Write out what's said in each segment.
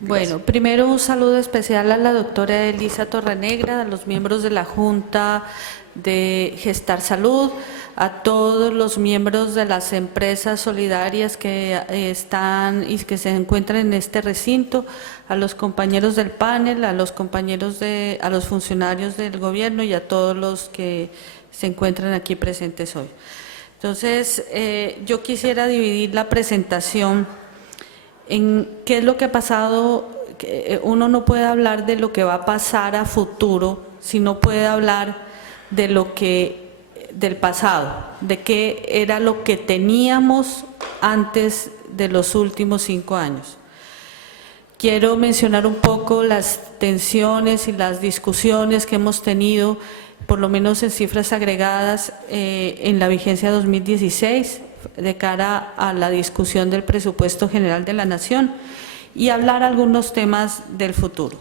Bueno, primero un saludo especial a la doctora Elisa Torrenegra, a los miembros de la Junta de Gestar Salud, a todos los miembros de las empresas solidarias que están y que se encuentran en este recinto, a los compañeros del panel, a los funcionarios del gobierno y a todos los que se encuentran aquí presentes hoy. Entonces, yo quisiera dividir la presentación en qué es lo que ha pasado. Uno no puede hablar de lo que va a pasar a futuro, sino puede hablar de del pasado, de qué era lo que teníamos antes de los últimos 5 años. Quiero mencionar un poco las tensiones y las discusiones que hemos tenido, por lo menos en cifras agregadas, en la vigencia 2016, de cara a la discusión del presupuesto general de la Nación, y hablar algunos temas del futuro.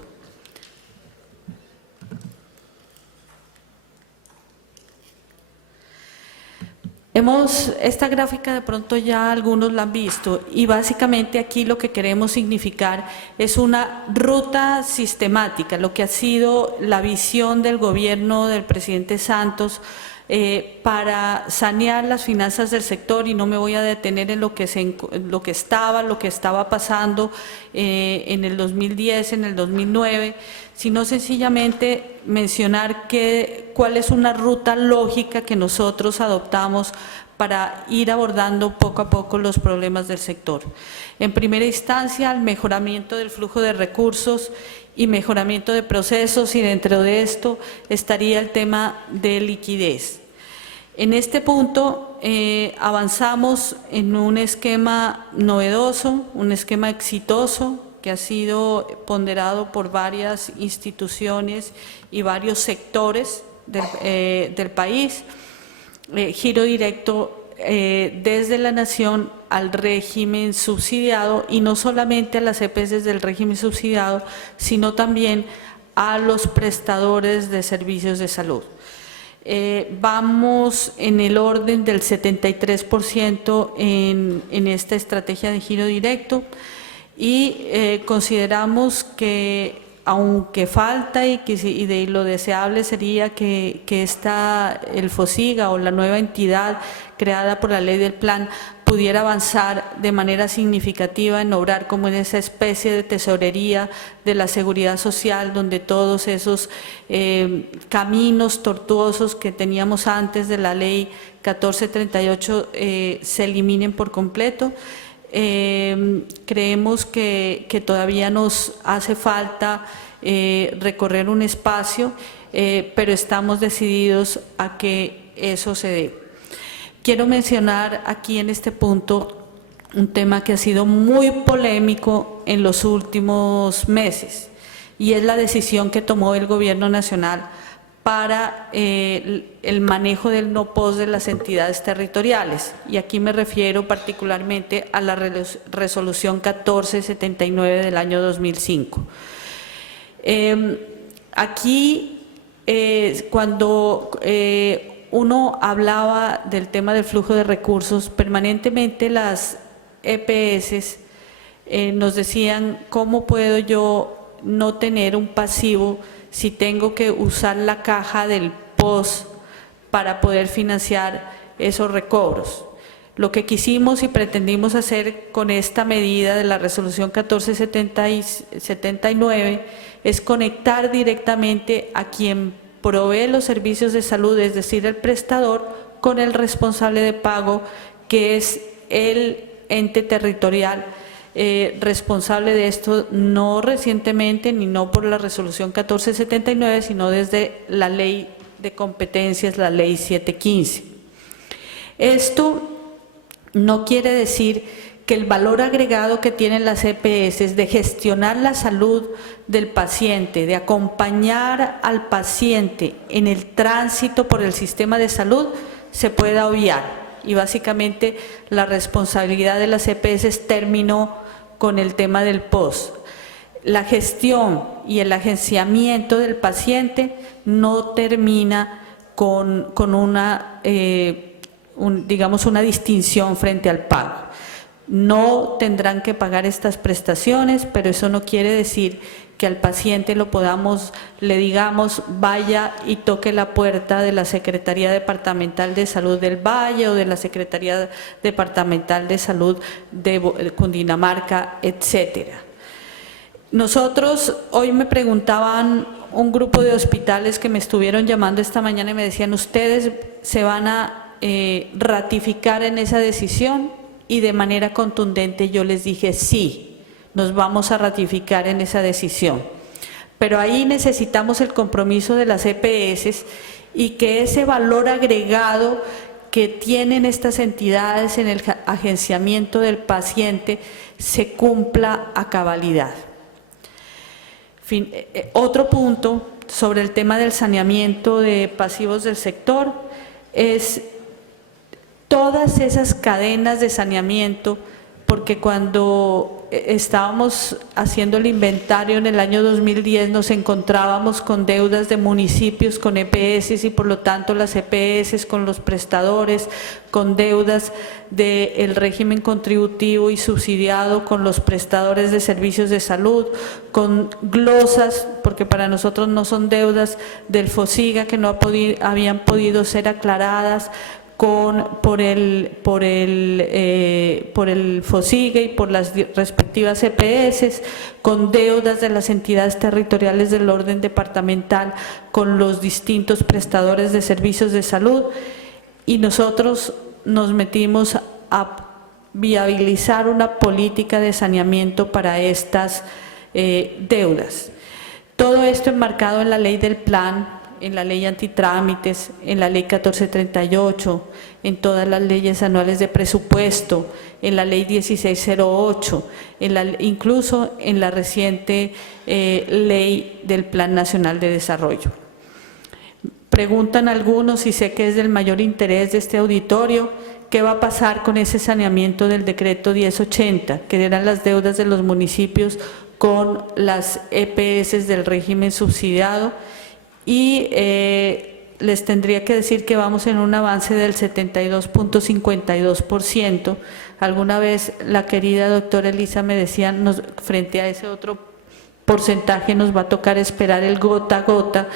Esta gráfica de pronto ya algunos la han visto, y básicamente aquí lo que queremos significar es una ruta sistemática, lo que ha sido la visión del gobierno del presidente Santos para sanear las finanzas del sector, y no me voy a detener en lo que estaba pasando en el 2010, en el 2009, sino sencillamente mencionar cuál es una ruta lógica que nosotros adoptamos para ir abordando poco a poco los problemas del sector. En primera instancia, el mejoramiento del flujo de recursos y mejoramiento de procesos, y dentro de esto estaría el tema de liquidez. En este punto avanzamos en un esquema novedoso, un esquema exitoso, que ha sido ponderado por varias instituciones y varios sectores del país, giro directo desde la Nación al régimen subsidiado, y no solamente a las EPS del régimen subsidiado, sino también a los prestadores de servicios de salud. Vamos en el orden del 73% en esta estrategia de giro directo, y consideramos que, aunque falta y lo deseable sería que el FOSIGA, o la nueva entidad creada por la ley del plan, pudiera avanzar de manera significativa en obrar como en esa especie de tesorería de la seguridad social, donde todos esos caminos tortuosos que teníamos antes de la ley 1438 se eliminen por completo. Creemos que todavía nos hace falta recorrer un espacio, pero estamos decididos a que eso se dé. Quiero mencionar aquí en este punto un tema que ha sido muy polémico en los últimos meses, y es la decisión que tomó el Gobierno Nacional para el manejo del no-POS de las entidades territoriales, y aquí me refiero particularmente a la resolución 1479 del año 2005. Aquí, cuando uno hablaba del tema del flujo de recursos, permanentemente las EPS nos decían: ¿cómo puedo yo no tener un pasivo si tengo que usar la caja del POS para poder financiar esos recobros? Lo que quisimos y pretendimos hacer con esta medida de la resolución 1479 es conectar directamente a quien provee los servicios de salud, es decir, el prestador, con el responsable de pago, que es el ente territorial responsable de esto, no recientemente ni no por la resolución 1479, sino desde la ley de competencias, la ley 715. Esto no quiere decir que el valor agregado que tienen las EPS de gestionar la salud del paciente, de acompañar al paciente en el tránsito por el sistema de salud, se pueda obviar. Y básicamente la responsabilidad de las EPS terminó con el tema del POS. La gestión y el agenciamiento del paciente no termina con digamos una distinción frente al pago. no tendrán que pagar estas prestaciones, pero eso no quiere decir que al paciente le digamos, vaya y toque la puerta de la Secretaría Departamental de Salud del Valle o de la Secretaría Departamental de Salud de Cundinamarca, etcétera. Nosotros, hoy me preguntaban un grupo de hospitales que me estuvieron llamando esta mañana y me decían, ¿ustedes se van a ratificar en esa decisión? Y de manera contundente yo les dije, sí, nos vamos a ratificar en esa decisión. Pero ahí necesitamos el compromiso de las EPS y que ese valor agregado que tienen estas entidades en el agenciamiento del paciente se cumpla a cabalidad. Otro punto sobre el tema del saneamiento de pasivos del sector es todas esas cadenas de saneamiento, porque cuando estábamos haciendo el inventario en el año 2010 nos encontrábamos con deudas de municipios con EPS y por lo tanto las EPS con los prestadores, con deudas del régimen contributivo y subsidiado con los prestadores de servicios de salud, con glosas, porque para nosotros no son deudas del FOSIGA que no habían podido ser aclaradas, por el FOSIGA y por las respectivas EPS, con deudas de las entidades territoriales del orden departamental, con los distintos prestadores de servicios de salud, y nosotros nos metimos a viabilizar una política de saneamiento para estas deudas. Todo esto enmarcado en la ley del plan, en la ley antitrámites, en la ley 1438, en todas las leyes anuales de presupuesto, en la ley 1608, incluso en la reciente ley del Plan Nacional de Desarrollo. Preguntan algunos, y sé que es del mayor interés de este auditorio, ¿qué va a pasar con ese saneamiento del decreto 1080, que eran las deudas de los municipios con las EPS del régimen subsidiado? Y les tendría que decir que vamos en un avance del 72.52%. Alguna vez la querida doctora Elisa me decía, frente a ese otro porcentaje nos va a tocar esperar el gota a gota,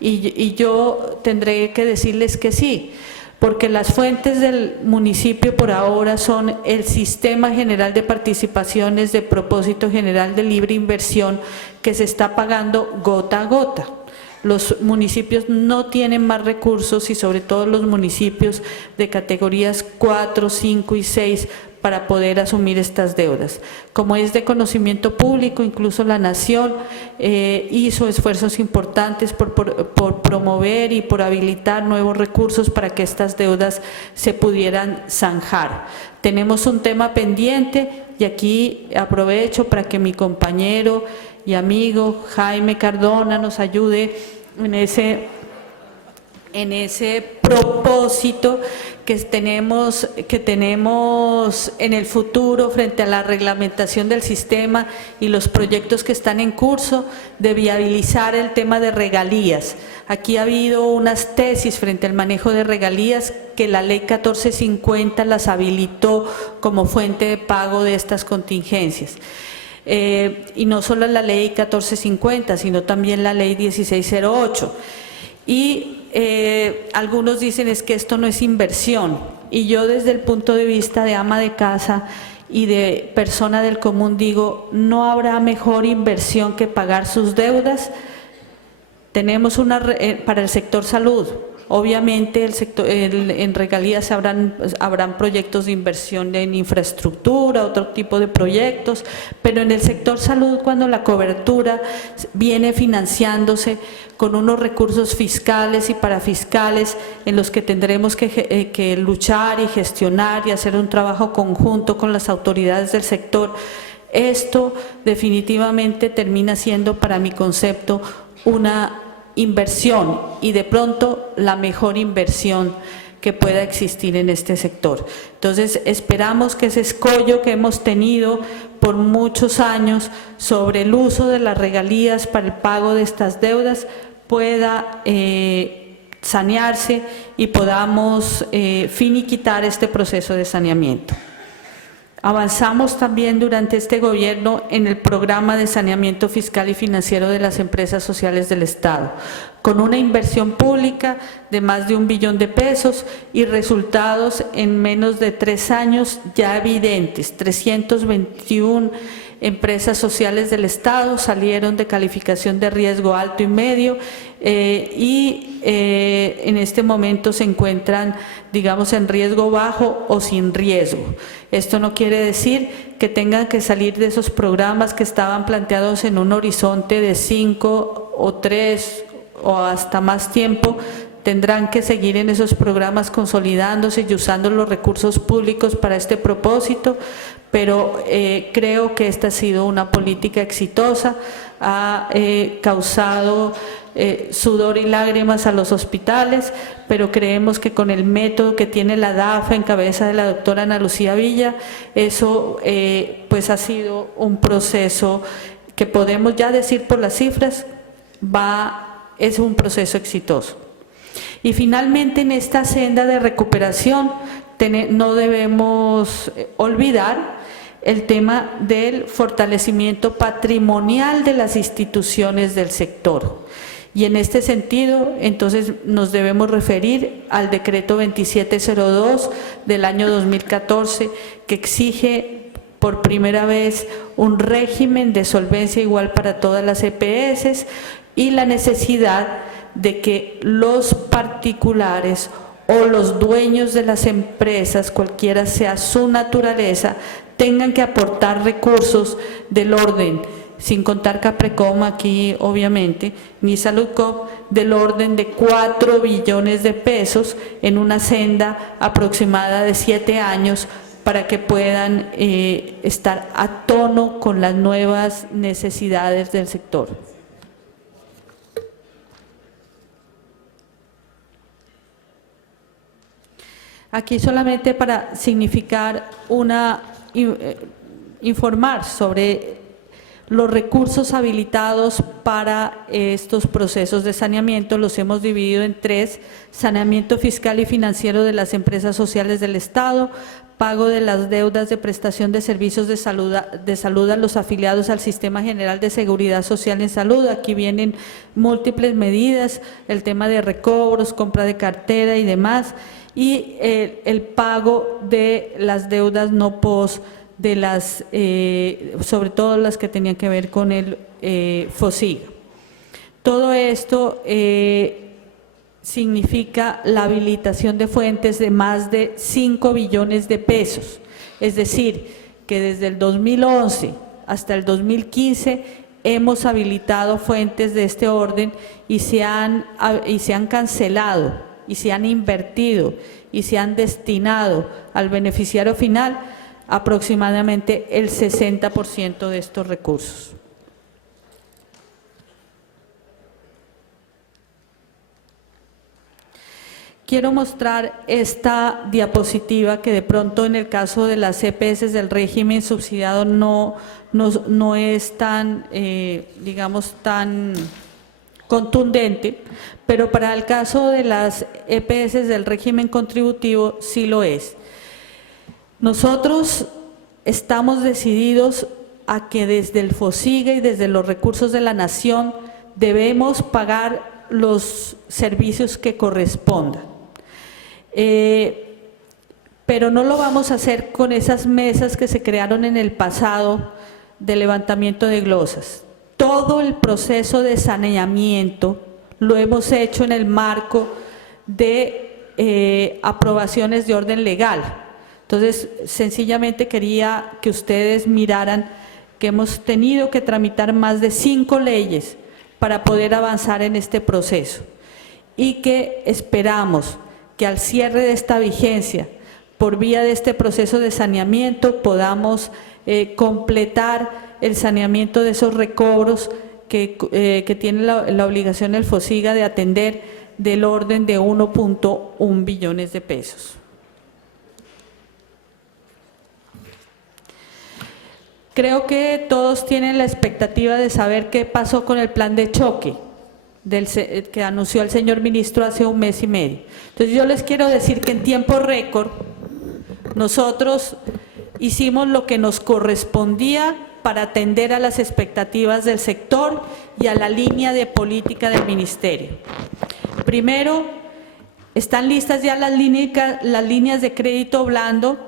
y yo tendré que decirles que sí, porque las fuentes del municipio por ahora son el Sistema General de Participaciones de Propósito General de Libre Inversión, que se está pagando gota a gota. Los municipios no tienen más recursos, y sobre todo los municipios de categorías 4, 5 y 6 para poder asumir estas deudas. Como es de conocimiento público, incluso la Nación hizo esfuerzos importantes por promover y por habilitar nuevos recursos para que estas deudas se pudieran zanjar. Tenemos un tema pendiente y aquí aprovecho para que mi compañero y amigo Jaime Cardona nos ayude en ese propósito que tenemos en el futuro frente a la reglamentación del sistema y los proyectos que están en curso de viabilizar el tema de regalías. Aquí ha habido unas tesis frente al manejo de regalías que la ley 1450 las habilitó como fuente de pago de estas contingencias. Y no solo la ley 1450, sino también la ley 1608. Y algunos dicen es que esto no es inversión, y yo desde el punto de vista de ama de casa y de persona del común digo, no habrá mejor inversión que pagar sus deudas. Tenemos para el sector salud. Obviamente en regalías habrán proyectos de inversión en infraestructura, otro tipo de proyectos, pero en el sector salud, cuando la cobertura viene financiándose con unos recursos fiscales y parafiscales en los que tendremos que luchar y gestionar y hacer un trabajo conjunto con las autoridades del sector, esto definitivamente termina siendo, para mi concepto, una inversión, y de pronto la mejor inversión que pueda existir en este sector. Entonces esperamos que ese escollo que hemos tenido por muchos años sobre el uso de las regalías para el pago de estas deudas pueda sanearse y podamos finiquitar este proceso de saneamiento. Avanzamos también durante este gobierno en el programa de saneamiento fiscal y financiero de las empresas sociales del Estado, con una inversión pública de más de 1 billón de pesos y resultados en menos de 3 años ya evidentes. 321 empresas sociales del Estado salieron de calificación de riesgo alto y medio en este momento se encuentran, digamos, en riesgo bajo o sin riesgo. Esto no quiere decir que tengan que salir de esos programas que estaban planteados en un horizonte de 5 o 3 o hasta más tiempo. Tendrán que seguir en esos programas consolidándose y usando los recursos públicos para este propósito, pero creo que esta ha sido una política exitosa, ha causado sudor y lágrimas a los hospitales, pero creemos que con el método que tiene la DAFA en cabeza de la doctora Ana Lucía Villa, eso pues ha sido un proceso que podemos ya decir por las cifras, es un proceso exitoso. Y finalmente en esta senda de recuperación no debemos olvidar el tema del fortalecimiento patrimonial de las instituciones del sector. Y en este sentido, entonces, nos debemos referir al decreto 2702 del año 2014, que exige por primera vez un régimen de solvencia igual para todas las EPS y la necesidad de que los particulares o los dueños de las empresas, cualquiera sea su naturaleza, tengan que aportar recursos del orden, sin contar Caprecom aquí obviamente, ni Saludcop, del orden de 4 billones de pesos en una senda aproximada de 7 años para que puedan estar a tono con las nuevas necesidades del sector. Aquí solamente para significar informar sobre los recursos habilitados para estos procesos de saneamiento. Los hemos dividido en 3: saneamiento fiscal y financiero de las empresas sociales del Estado, pago de las deudas de prestación de servicios de salud a los afiliados al Sistema General de Seguridad Social en Salud. Aquí vienen múltiples medidas, el tema de recobros, compra de cartera y demás, y el pago de las deudas no POS, de las, sobre todo las que tenían que ver con el FOSIG. Todo esto significa la habilitación de fuentes de más de 5 billones de pesos, es decir, que desde el 2011 hasta el 2015 hemos habilitado fuentes de este orden y se han cancelado y se han invertido y se han destinado al beneficiario final aproximadamente el 60% de estos recursos. Quiero mostrar esta diapositiva que de pronto en el caso de las EPS del régimen subsidiado no es tan, digamos, tan contundente, pero para el caso de las EPS del régimen contributivo sí lo es. Nosotros estamos decididos a que desde el FOSIGA y desde los recursos de la nación debemos pagar los servicios que correspondan. Pero no lo vamos a hacer con esas mesas que se crearon en el pasado de levantamiento de glosas. Todo el proceso de saneamiento lo hemos hecho en el marco de aprobaciones de orden legal. Entonces, sencillamente quería que ustedes miraran que hemos tenido que tramitar más de 5 leyes para poder avanzar en este proceso y que esperamos que al cierre de esta vigencia, por vía de este proceso de saneamiento, podamos completar el saneamiento de esos recobros que tiene la obligación el FOSIGA de atender del orden de 1.1 billones de pesos. Creo que todos tienen la expectativa de saber qué pasó con el plan de choque que anunció el señor ministro hace 1 mes y medio. Entonces yo les quiero decir que en tiempo récord nosotros Hicimos lo que nos correspondía para atender a las expectativas del sector y a la línea de política del Ministerio. Primero, están listas ya las líneas de crédito blando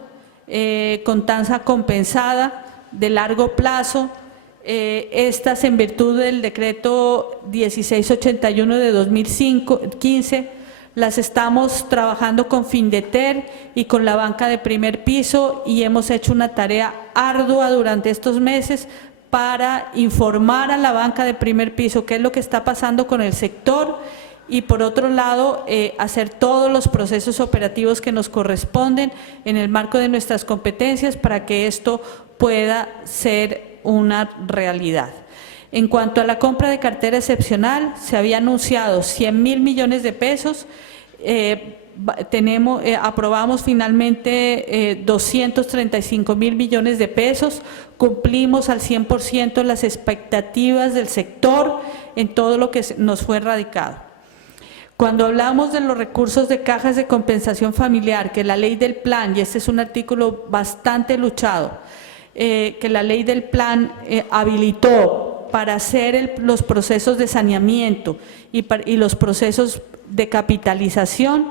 con tasa compensada de largo plazo. Estas, en virtud del decreto 1681 de 2015, las estamos trabajando con Findeter y con la banca de primer piso, y hemos hecho una tarea ardua durante estos meses para informar a la banca de primer piso qué es lo que está pasando con el sector, y por otro lado hacer todos los procesos operativos que nos corresponden en el marco de nuestras competencias para que esto pueda ser una realidad. En cuanto a la compra de cartera excepcional, se había anunciado 100.000 millones de pesos, aprobamos finalmente 235.000 millones de pesos, cumplimos al 100% las expectativas del sector en todo lo que nos fue radicado. Cuando hablamos de los recursos de cajas de compensación familiar, que la ley del plan, y este es un artículo bastante luchado, que la ley del plan habilitó para hacer los procesos de saneamiento y los procesos de capitalización,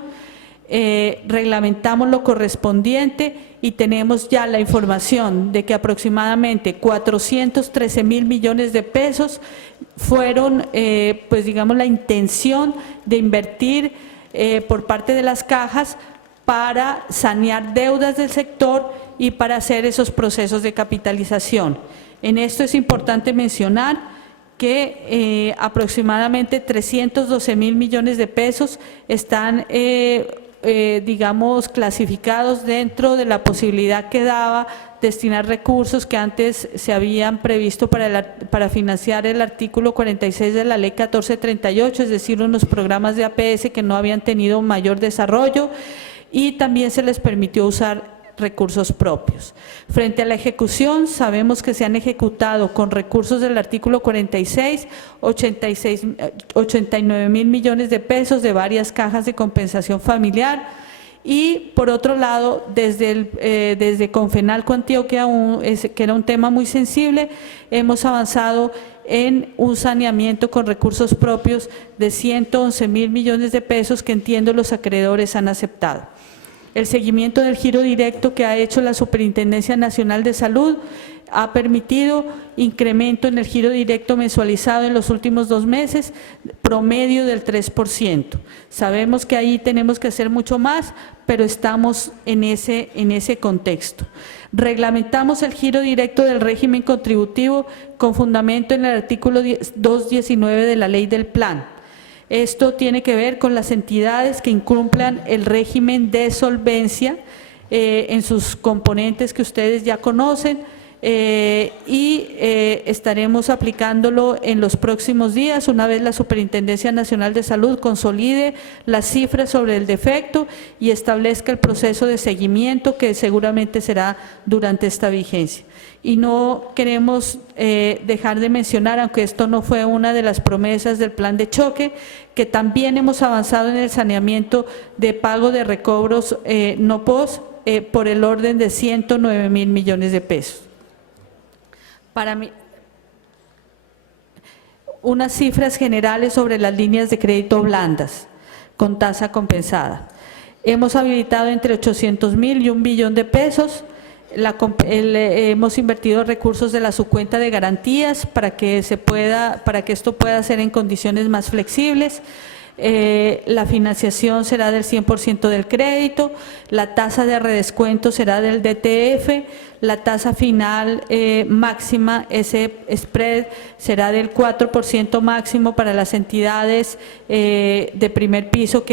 reglamentamos lo correspondiente y tenemos ya la información de que aproximadamente 413.000 millones de pesos fueron, pues digamos, la intención de invertir por parte de las cajas para sanear deudas del sector y para hacer esos procesos de capitalización. En esto es importante mencionar que aproximadamente 312.000 millones de pesos están, digamos, clasificados dentro de la posibilidad que daba destinar recursos que antes se habían previsto para financiar el artículo 46 de la ley 1438, es decir, unos programas de APS que no habían tenido mayor desarrollo, y también se les permitió usar recursos propios. Frente a la ejecución, sabemos que se han ejecutado con recursos del artículo 46, 89.000 millones de pesos de varias cajas de compensación familiar, y por otro lado, desde Confenalco Antioquia, que era un tema muy sensible, hemos avanzado en un saneamiento con recursos propios de 111.000 millones de pesos que entiendo los acreedores han aceptado. El seguimiento del giro directo que ha hecho la Superintendencia Nacional de Salud ha permitido incremento en el giro directo mensualizado en los últimos 2 meses, promedio del 3%. Sabemos que ahí tenemos que hacer mucho más, pero estamos en ese contexto. Reglamentamos el giro directo del régimen contributivo con fundamento en el artículo 219 de la ley del plan. Esto tiene que ver con las entidades que incumplan el régimen de solvencia en sus componentes que ustedes ya conocen, y estaremos aplicándolo en los próximos días, una vez la Superintendencia Nacional de Salud consolide las cifras sobre el defecto y establezca el proceso de seguimiento que seguramente será durante esta vigencia. Y no queremos dejar de mencionar, aunque esto no fue una de las promesas del plan de choque, que también hemos avanzado en el saneamiento de pago de recobros no POS por el orden de 109.000 millones de pesos. Para mí, unas cifras generales sobre las líneas de crédito blandas con tasa compensada. Hemos habilitado entre 800.000 y 1 billón de pesos. Hemos invertido recursos de la subcuenta de garantías para que esto pueda ser en condiciones más flexibles. La financiación será del 100% del crédito, la tasa de redescuento será del DTF, la tasa final máxima, ese spread, será del 4% máximo para las entidades de primer piso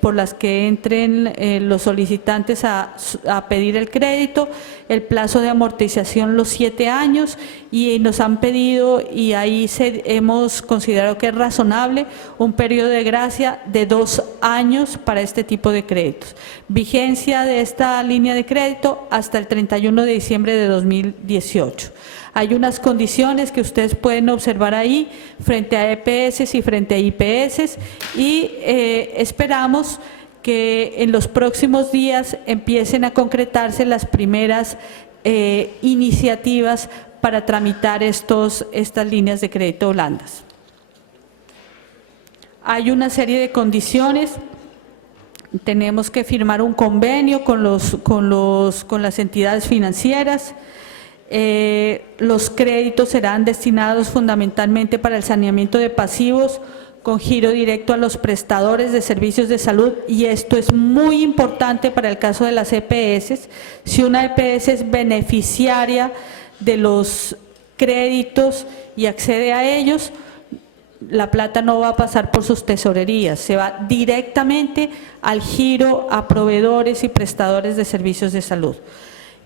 por las que entren los solicitantes a pedir el crédito, el plazo de amortización los 7 años, y nos han pedido, y ahí hemos considerado que es razonable, un periodo de gracia de 2 años para este tipo de créditos. Vigencia de esta línea de crédito hasta el 31 de diciembre de 2018. Hay unas condiciones que ustedes pueden observar ahí frente a EPS y frente a IPS, y esperamos que en los próximos días empiecen a concretarse las primeras iniciativas para tramitar estas líneas de crédito blandas. Hay una serie de condiciones. Tenemos que firmar un convenio con las entidades financieras. Los créditos serán destinados fundamentalmente para el saneamiento de pasivos con giro directo a los prestadores de servicios de salud, y esto es muy importante para el caso de las EPS. Si una EPS es beneficiaria de los créditos y accede a ellos, la plata no va a pasar por sus tesorerías, se va directamente al giro a proveedores y prestadores de servicios de salud.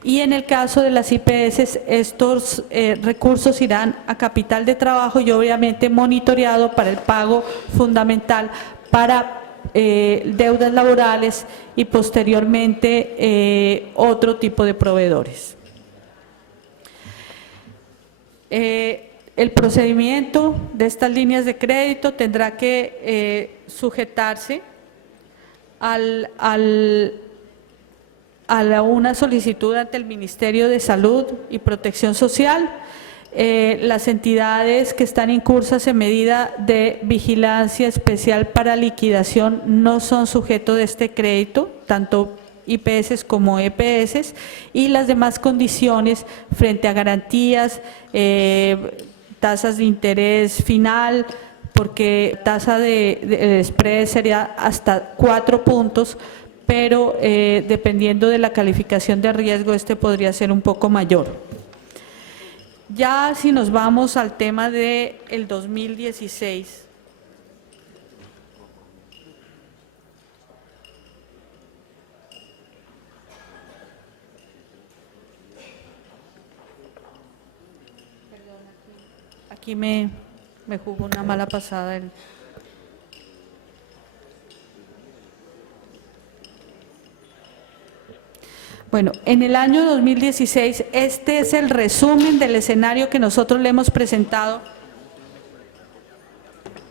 Y en el caso de las IPS, estos recursos irán a capital de trabajo y obviamente monitoreado para el pago fundamental para deudas laborales y posteriormente otro tipo de proveedores. El procedimiento de estas líneas de crédito tendrá que sujetarse a una solicitud ante el Ministerio de Salud y Protección Social. Las entidades que están incursas en medida de vigilancia especial para liquidación no son sujetos de este crédito, tanto IPS como EPS, y las demás condiciones frente a garantías, tasas de interés final, porque tasa de spread sería hasta 4 puntos, pero dependiendo de la calificación de riesgo, este podría ser un poco mayor. Ya si nos vamos al tema del 2016, aquí me jugó una mala pasada el... Bueno, en el año 2016, este es el resumen del escenario que nosotros le hemos presentado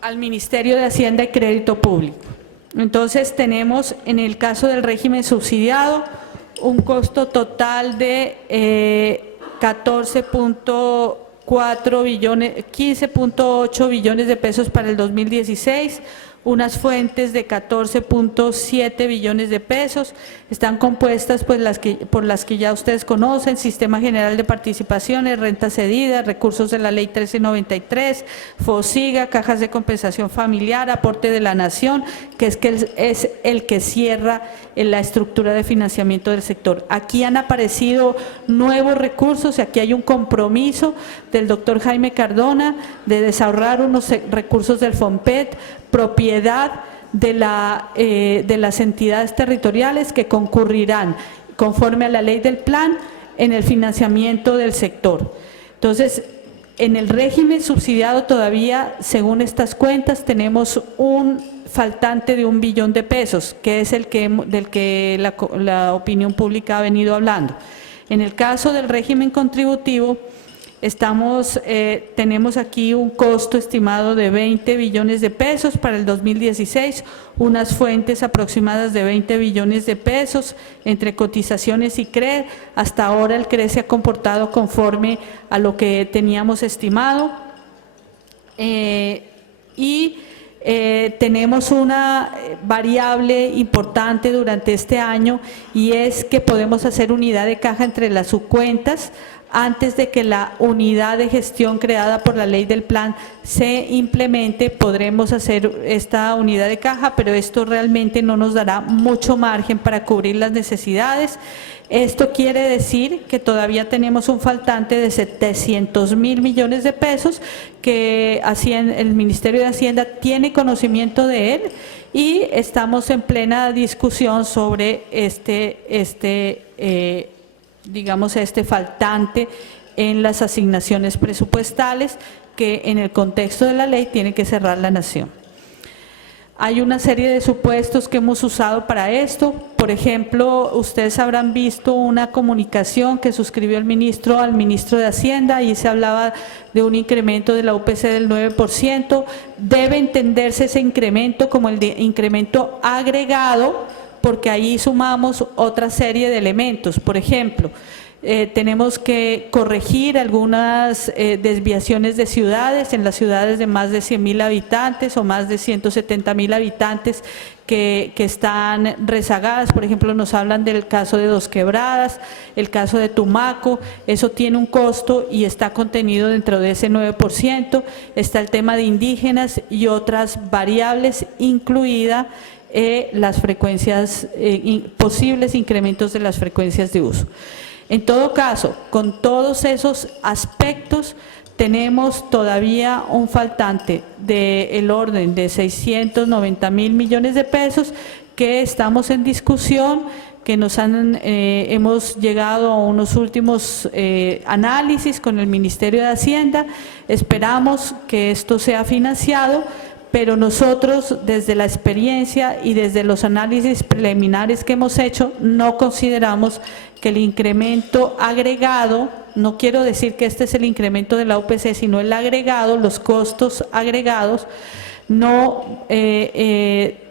al Ministerio de Hacienda y Crédito Público. Entonces, tenemos en el caso del régimen subsidiado un costo total de 15.8 billones de pesos para el 2016, unas fuentes de 14.7 billones de pesos, están compuestas pues por las que ya ustedes conocen: Sistema General de Participaciones, Renta Cedida, recursos de la Ley 1393, FOSIGA, Cajas de Compensación Familiar, aporte de la Nación, que es el que cierra en la estructura de financiamiento del sector. Aquí han aparecido nuevos recursos y aquí hay un compromiso del doctor Jaime Cardona de desahorrar unos recursos del FOMPET, propiedad de las entidades territoriales que concurrirán conforme a la ley del plan en el financiamiento del sector. Entonces, en el régimen subsidiado todavía, según estas cuentas, tenemos un faltante de 1 billón de pesos, que es del que la opinión pública ha venido hablando. En el caso del régimen contributivo, tenemos aquí un costo estimado de 20 billones de pesos para el 2016, unas fuentes aproximadas de 20 billones de pesos entre cotizaciones y CRE. Hasta ahora el CRE se ha comportado conforme a lo que teníamos estimado. Tenemos una variable importante durante este año, y es que podemos hacer unidad de caja entre las subcuentas antes de que la unidad de gestión creada por la ley del plan se implemente. Podremos hacer esta unidad de caja, pero esto realmente no nos dará mucho margen para cubrir las necesidades. Esto quiere decir que todavía tenemos un faltante de 700.000 millones de pesos que el Ministerio de Hacienda tiene conocimiento de él, y estamos en plena discusión sobre digamos, este faltante en las asignaciones presupuestales que en el contexto de la ley tiene que cerrar la Nación. Hay una serie de supuestos que hemos usado para esto. Por ejemplo, ustedes habrán visto una comunicación que suscribió el ministro al ministro de Hacienda, y se hablaba de un incremento de la UPC del 9%. Debe entenderse ese incremento como el de incremento agregado, porque ahí sumamos otra serie de elementos. Por ejemplo, Tenemos que corregir algunas desviaciones de ciudades, en las ciudades de más de 100.000 habitantes o más de 170.000 habitantes que están rezagadas. Por ejemplo, nos hablan del caso de Dos Quebradas, el caso de Tumaco. Eso tiene un costo y está contenido dentro de ese 9%. Está el tema de indígenas y otras variables, incluida las frecuencias, posibles incrementos de las frecuencias de uso. En todo caso, con todos esos aspectos, tenemos todavía un faltante del orden de 690.000 millones de pesos que estamos en discusión, que hemos llegado a unos últimos análisis con el Ministerio de Hacienda. Esperamos que esto sea financiado, pero nosotros desde la experiencia y desde los análisis preliminares que hemos hecho no consideramos que el incremento agregado, no quiero decir que este es el incremento de la UPC, sino el agregado, los costos agregados, no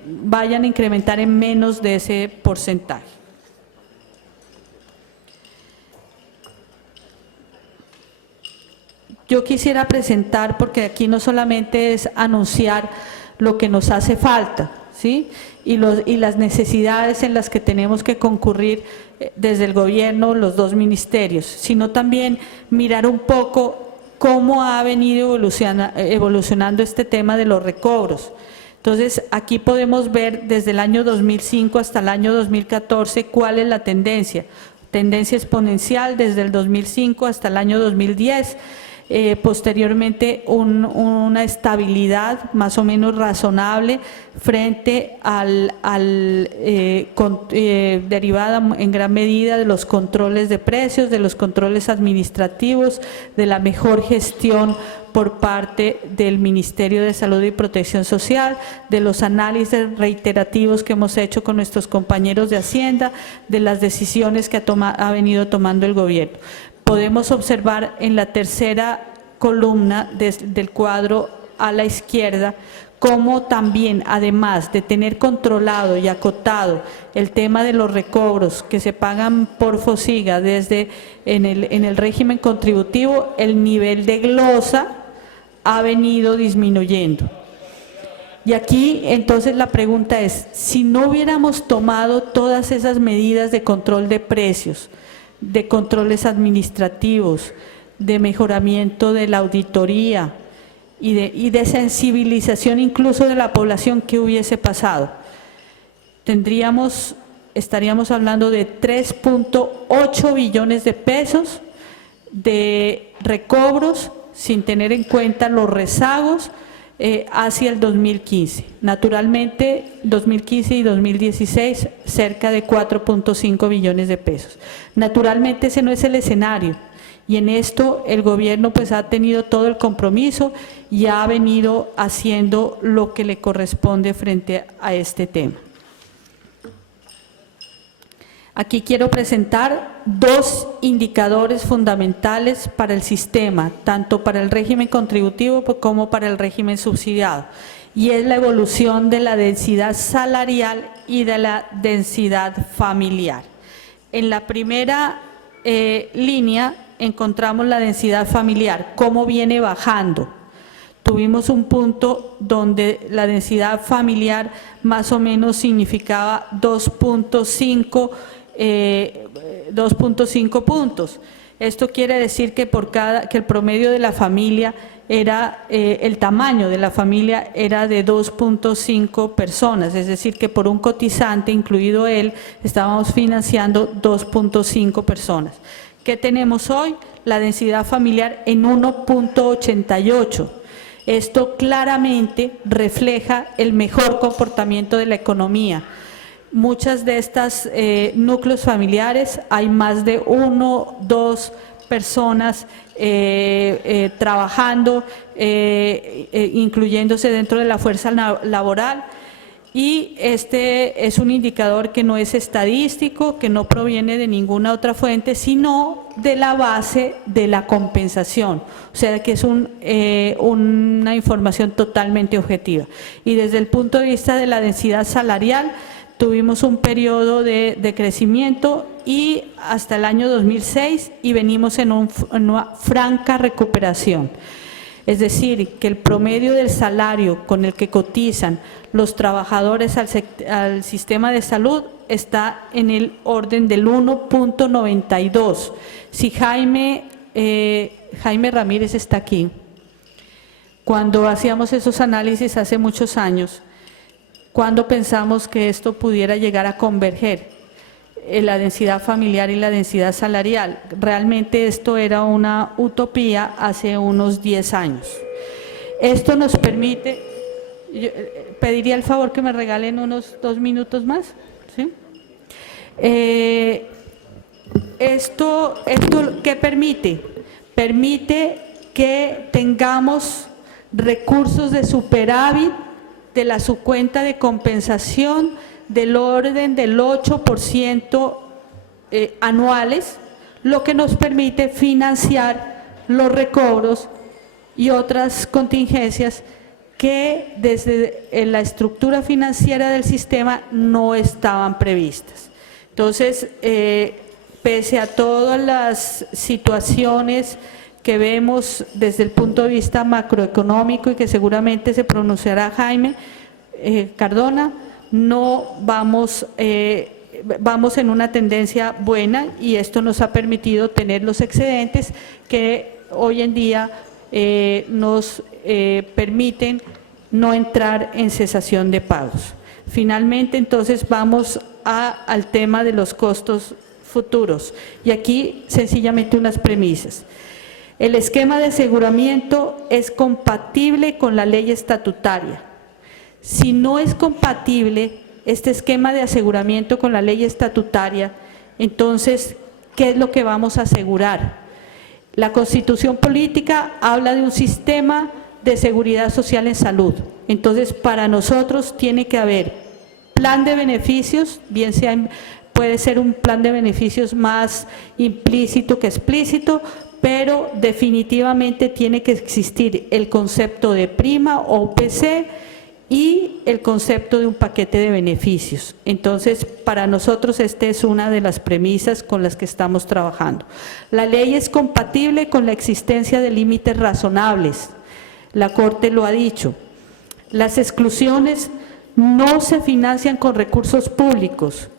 vayan a incrementar en menos de ese porcentaje. Yo quisiera presentar, porque aquí no solamente es anunciar lo que nos hace falta, ¿sí? Y las necesidades en las que tenemos que concurrir desde el gobierno, los dos ministerios, sino también mirar un poco cómo ha venido evolucionando este tema de los recobros. Entonces, aquí podemos ver desde el año 2005 hasta el año 2014 cuál es la tendencia. Tendencia exponencial desde el 2005 hasta el año 2010. Posteriormente una estabilidad más o menos razonable frente derivada en gran medida de los controles de precios, de los controles administrativos, de la mejor gestión por parte del Ministerio de Salud y Protección Social, de los análisis reiterativos que hemos hecho con nuestros compañeros de Hacienda, de las decisiones que ha venido tomando el gobierno. Podemos observar en la tercera columna del cuadro a la izquierda cómo también, además de tener controlado y acotado el tema de los recobros que se pagan por FOSIGA en el régimen contributivo, el nivel de glosa ha venido disminuyendo. Y aquí entonces la pregunta es, si no hubiéramos tomado todas esas medidas de control de precios, de controles administrativos, de mejoramiento de la auditoría y de sensibilización incluso de la población, ¿qué hubiese pasado? Estaríamos hablando de 3.8 billones de pesos de recobros sin tener en cuenta los rezagos hacia el 2015. Naturalmente, 2015 y 2016, cerca de 4.5 billones de pesos. Naturalmente, ese no es el escenario. Y en esto el gobierno pues ha tenido todo el compromiso y ha venido haciendo lo que le corresponde frente a este tema. Aquí quiero presentar dos indicadores fundamentales para el sistema, tanto para el régimen contributivo como para el régimen subsidiado, y es la evolución de la densidad salarial y de la densidad familiar. En la primera línea encontramos la densidad familiar, cómo viene bajando. Tuvimos un punto donde la densidad familiar más o menos significaba 2.5 puntos. Esto quiere decir que que el promedio de la familia era, el tamaño de la familia era de 2.5 personas, es decir, que por un cotizante, incluido él, estábamos financiando 2.5 personas. ¿Qué tenemos hoy? La densidad familiar en 1.88. Esto claramente refleja el mejor comportamiento de la economía. Muchas de estas núcleos familiares hay más de 1, 2 personas trabajando, incluyéndose dentro de la fuerza laboral. Y este es un indicador que no es estadístico, que no proviene de ninguna otra fuente, sino de la base de la compensación, o sea que es una información totalmente objetiva. Y desde el punto de vista de la densidad salarial, tuvimos un periodo de crecimiento y hasta el año 2006 y venimos en una franca recuperación. Es decir, que el promedio del salario con el que cotizan los trabajadores al sistema de salud está en el orden del 1.92. Si Jaime Ramírez está aquí, cuando hacíamos esos análisis hace muchos años, ¿cuándo pensamos que esto pudiera llegar a converger la densidad familiar y la densidad salarial? Realmente esto era una utopía hace unos 10 años. Esto nos permite, yo pediría el favor que me regalen unos 2 minutos más, ¿sí? ¿Esto qué permite? Permite que tengamos recursos de superávit de la subcuenta de compensación del orden del 8% anuales, lo que nos permite financiar los recobros y otras contingencias que desde la estructura financiera del sistema no estaban previstas. Entonces, pese a todas las situaciones que vemos desde el punto de vista macroeconómico y que seguramente se pronunciará Jaime Cardona, no vamos en una tendencia buena y esto nos ha permitido tener los excedentes que hoy en día nos permiten no entrar en cesación de pagos. Finalmente, entonces, vamos al tema de los costos futuros y aquí sencillamente unas premisas. El esquema de aseguramiento es compatible con la ley estatutaria. Si no es compatible este esquema de aseguramiento con la ley estatutaria, entonces, ¿qué es lo que vamos a asegurar? La Constitución Política habla de un sistema de seguridad social en salud. Entonces, para nosotros tiene que haber plan de beneficios, bien sea, puede ser un plan de beneficios más implícito que explícito, pero definitivamente tiene que existir el concepto de prima o UPC y el concepto de un paquete de beneficios. Entonces, para nosotros esta es una de las premisas con las que estamos trabajando. La ley es compatible con la existencia de límites razonables. La Corte lo ha dicho. Las exclusiones no se financian con recursos públicos.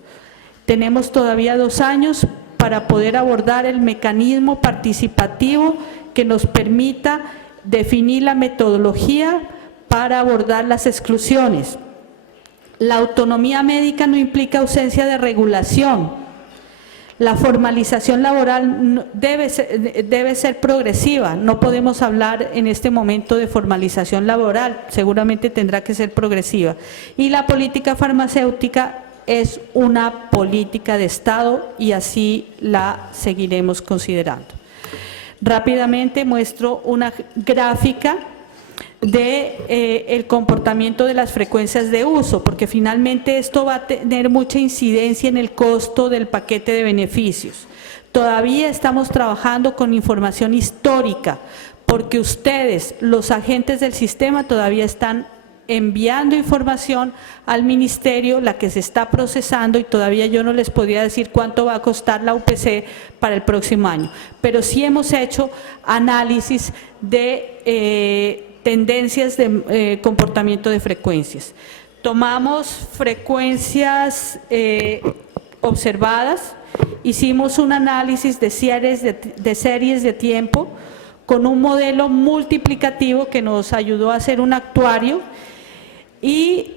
Tenemos todavía 2 años para poder abordar el mecanismo participativo que nos permita definir la metodología para abordar las exclusiones. La autonomía médica no implica ausencia de regulación. La formalización laboral debe ser progresiva. No podemos hablar en este momento de formalización laboral, seguramente tendrá que ser progresiva. Y la política farmacéutica es una política de Estado y así la seguiremos considerando. Rápidamente muestro una gráfica de el comportamiento de las frecuencias de uso, porque finalmente esto va a tener mucha incidencia en el costo del paquete de beneficios. Todavía estamos trabajando con información histórica, porque ustedes, los agentes del sistema, todavía están enviando información al ministerio, la que se está procesando, y todavía yo no les podría decir cuánto va a costar la UPC para el próximo año, pero sí hemos hecho análisis de tendencias de comportamiento de frecuencias. Tomamos frecuencias observadas, hicimos un análisis de series de tiempo con un modelo multiplicativo que nos ayudó a hacer un actuario y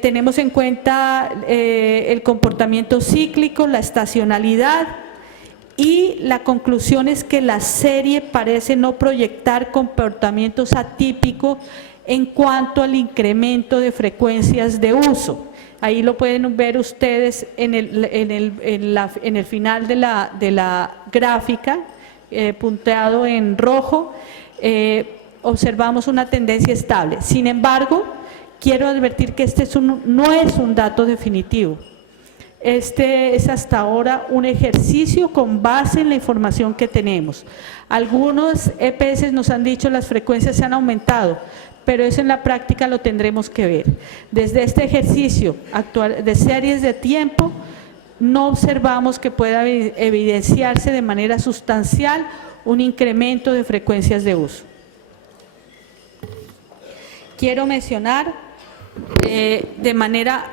tenemos en cuenta el comportamiento cíclico, la estacionalidad, y la conclusión es que la serie parece no proyectar comportamientos atípicos en cuanto al incremento de frecuencias de uso. Ahí lo pueden ver ustedes en el final de la gráfica, punteado en rojo, observamos una tendencia estable. Sin embargo, quiero advertir que este no es un dato definitivo. Este es hasta ahora un ejercicio con base en la información que tenemos. Algunos EPS nos han dicho las frecuencias se han aumentado, pero eso en la práctica lo tendremos que ver. Desde este ejercicio actual de series de tiempo, no observamos que pueda evidenciarse de manera sustancial un incremento de frecuencias de uso. Quiero mencionar de manera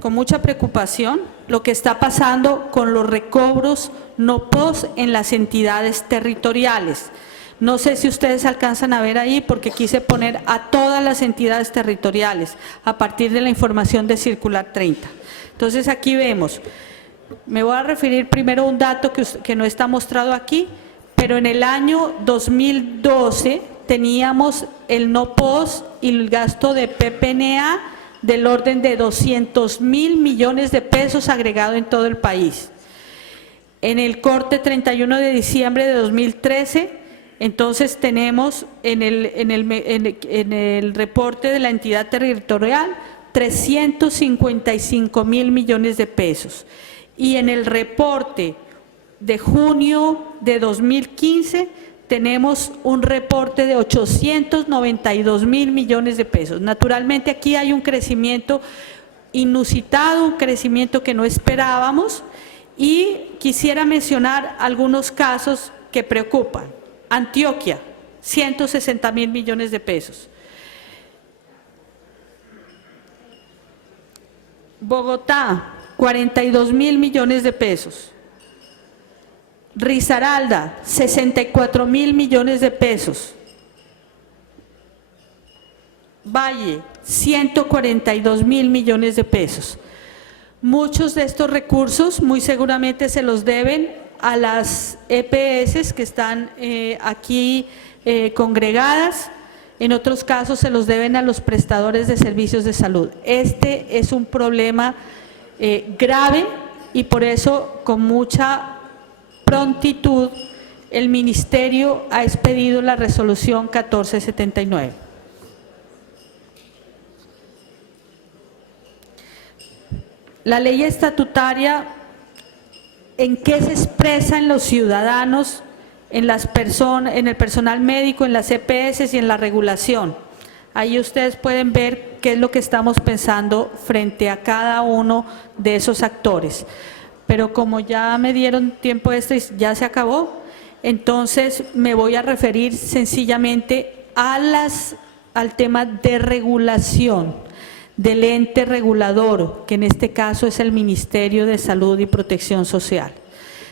con mucha preocupación lo que está pasando con los recobros no POS en las entidades territoriales. No sé si ustedes alcanzan a ver ahí porque quise poner a todas las entidades territoriales a partir de la información de Circular 30. Entonces aquí vemos, me voy a referir primero a un dato que no está mostrado aquí, pero en el año 2012 teníamos el no POS y el gasto de PPNA del orden de 200.000 millones de pesos agregado en todo el país. En el corte 31 de diciembre de 2013, entonces tenemos en el reporte de la entidad territorial 355.000 millones de pesos. Y en el reporte de junio de 2015 tenemos un reporte de 892.000 millones de pesos. Naturalmente aquí hay un crecimiento inusitado, un crecimiento que no esperábamos, y quisiera mencionar algunos casos que preocupan. Antioquia, 160.000 millones de pesos. Bogotá, 42.000 millones de pesos. Risaralda, 64.000 millones de pesos. Valle, 142.000 millones de pesos. Muchos de estos recursos muy seguramente se los deben a las EPS que están aquí congregadas. En otros casos se los deben a los prestadores de servicios de salud. Este es un problema grave y por eso con mucha prontitud el Ministerio ha expedido la resolución 1479. La ley estatutaria, ¿en qué se expresa en los ciudadanos, en el personal médico, en las EPS y en la regulación? Ahí ustedes pueden ver qué es lo que estamos pensando frente a cada uno de esos actores. Pero como ya me dieron tiempo ya se acabó, entonces me voy a referir sencillamente al tema de regulación del ente regulador, que en este caso es el Ministerio de Salud y Protección Social.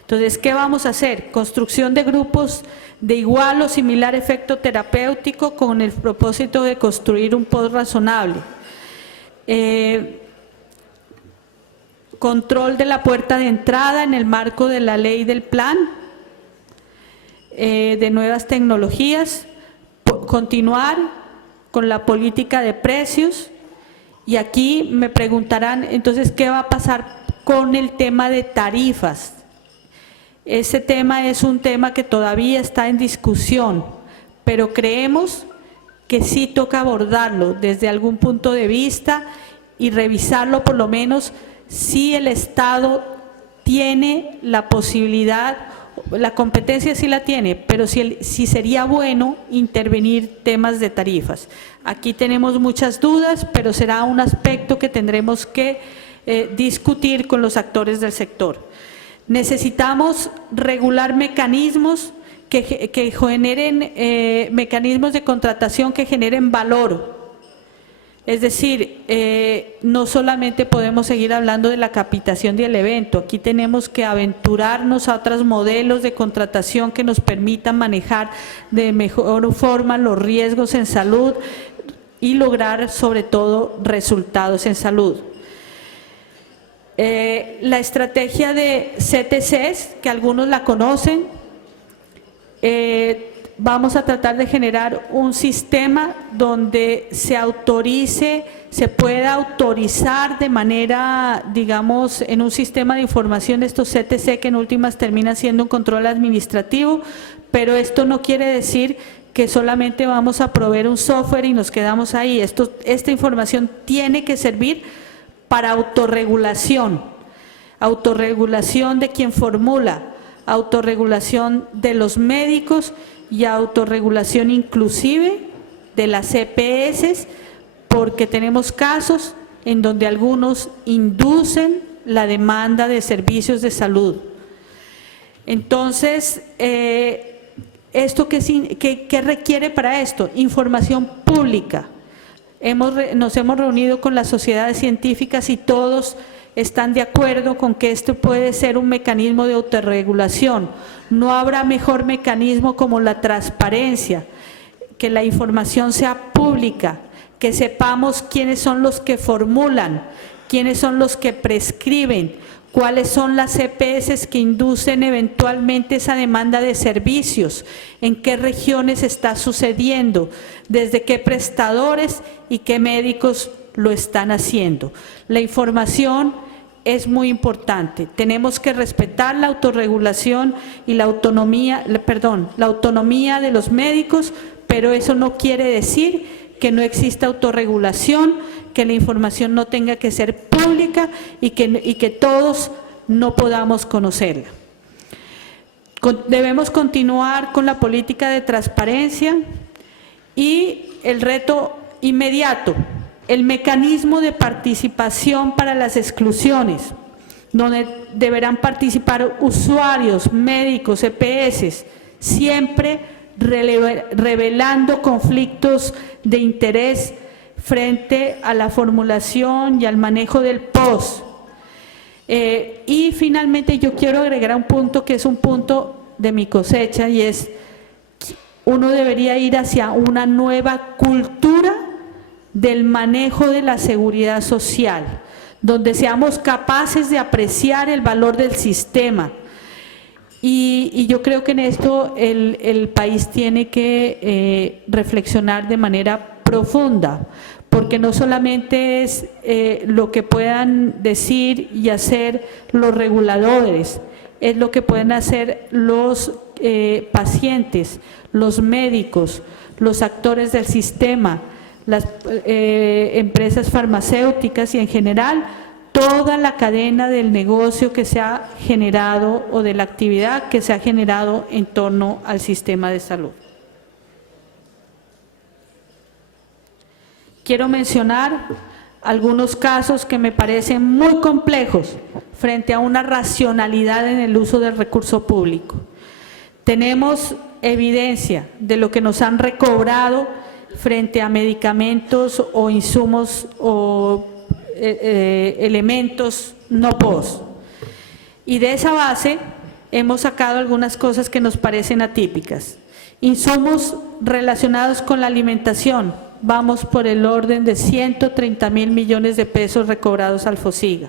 Entonces, ¿qué vamos a hacer? Construcción de grupos de igual o similar efecto terapéutico con el propósito de construir un POS razonable. Control de la puerta de entrada en el marco de la ley del plan, de nuevas tecnologías, continuar con la política de precios. Y aquí me preguntarán, entonces, ¿qué va a pasar con el tema de tarifas? Ese tema es un tema que todavía está en discusión, pero creemos que sí toca abordarlo desde algún punto de vista y revisarlo por lo menos si el Estado tiene la posibilidad, la competencia sí la tiene, pero si sería bueno intervenir temas de tarifas. Aquí tenemos muchas dudas, pero será un aspecto que tendremos que discutir con los actores del sector. Necesitamos regular mecanismos que generen mecanismos de contratación que generen valor. Es decir, no solamente podemos seguir hablando de la capitación del evento, aquí tenemos que aventurarnos a otros modelos de contratación que nos permitan manejar de mejor forma los riesgos en salud y lograr sobre todo resultados en salud. La estrategia de CTCs, que algunos la conocen, vamos a tratar de generar un sistema donde se pueda autorizar de manera, digamos, en un sistema de información estos CTC que en últimas termina siendo un control administrativo, pero esto no quiere decir que solamente vamos a proveer un software y nos quedamos ahí. Esta información tiene que servir para autorregulación, autorregulación de quien formula, autorregulación de los médicos y autorregulación inclusive de las EPS, porque tenemos casos en donde algunos inducen la demanda de servicios de salud. Entonces, ¿esto qué requiere para esto? Información pública. Nos hemos reunido con las sociedades científicas y todos están de acuerdo con que esto puede ser un mecanismo de autorregulación. No habrá mejor mecanismo como la transparencia, que la información sea pública, que sepamos quiénes son los que formulan, quiénes son los que prescriben, cuáles son las EPS que inducen eventualmente esa demanda de servicios, en qué regiones está sucediendo, desde qué prestadores y qué médicos lo están haciendo. La información es muy importante. Tenemos que respetar la autorregulación y la autonomía de los médicos, pero eso no quiere decir que no exista autorregulación, que la información no tenga que ser pública y que todos no podamos conocerla. Debemos continuar con la política de transparencia y el reto inmediato, el mecanismo de participación para las exclusiones, donde deberán participar usuarios, médicos, EPS, siempre revelando conflictos de interés frente a la formulación y al manejo del POS. Y finalmente yo quiero agregar un punto que es un punto de mi cosecha, y es: uno debería ir hacia una nueva cultura del manejo de la seguridad social, donde seamos capaces de apreciar el valor del sistema. Y yo creo que en esto el país tiene que reflexionar de manera profunda, porque no solamente es lo que puedan decir y hacer los reguladores, es lo que pueden hacer los pacientes, los médicos, los actores del sistema, las empresas farmacéuticas y en general toda la cadena del negocio que se ha generado o de la actividad que se ha generado en torno al sistema de salud. Quiero mencionar algunos casos que me parecen muy complejos frente a una racionalidad en el uso del recurso público. Tenemos evidencia de lo que nos han recobrado frente a medicamentos o insumos o elementos no POS. Y de esa base hemos sacado algunas cosas que nos parecen atípicas. Insumos relacionados con la alimentación, vamos por el orden de 130.000 millones de pesos recobrados al FOSIGA.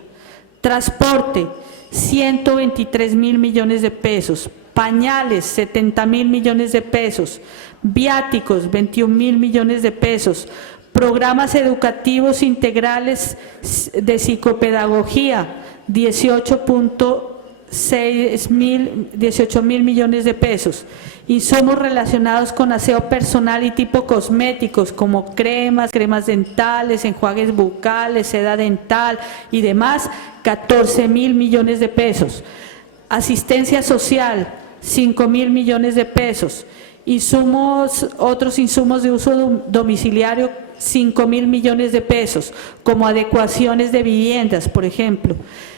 Transporte, 123.000 millones de pesos. Pañales, 70.000 millones de pesos. Viáticos, 21.000 millones de pesos. Programas educativos integrales de psicopedagogía, 18.000 millones de pesos. Insumos relacionados con aseo personal y tipo cosméticos como cremas, cremas dentales, enjuagues bucales, seda dental y demás, 14.000 millones de pesos. Asistencia social, 5.000 millones de pesos. Otros insumos de uso domiciliario, 5.000 millones de pesos, como adecuaciones de viviendas, por ejemplo.